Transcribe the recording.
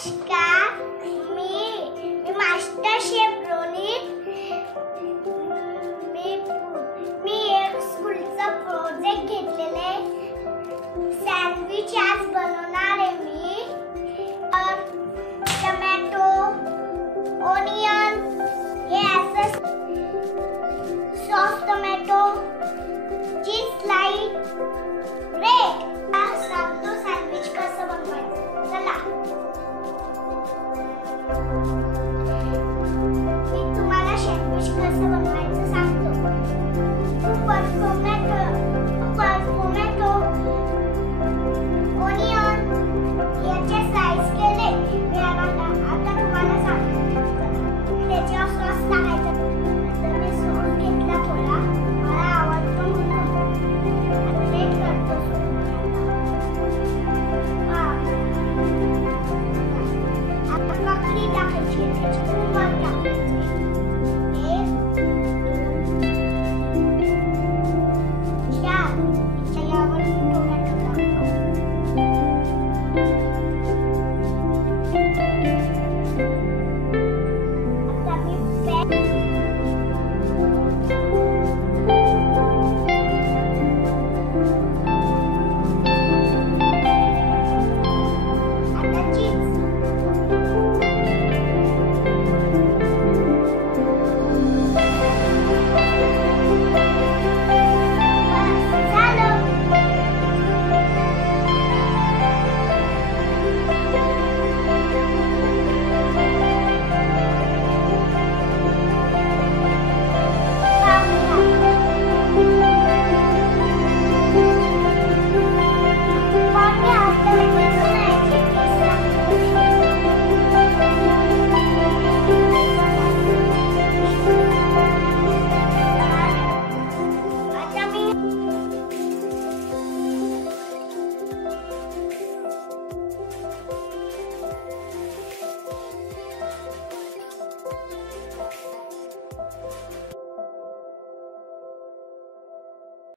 नमस्कार, मी master chef Ronit. मी एक स्कूलचा project घेतलेला आहे. सँडविच आज बनवणार आहे मी. टोमॅटो, ओनियन, हे असं sauce tomato, cheese slice, bread. सांगतो सँडविच कसं बनवायचं. चला, मी तुम्हाला सँडविच कसं बनवायचं सांगतो. टोमॅटो, ओनियन याचे स्लाइस केले. मी आता तुम्हाला सांगतो. त्याच्यावर सॉस टाकायचा. तर मी सॉस घेतला थोडा, मला आवडतो म्हणून ॲड करतो. काकडी टाकायची, कुकर टाकायची. 1, 2, 4. त्याच्यावर टोमॅटो टाकतो. आता मी आता चीज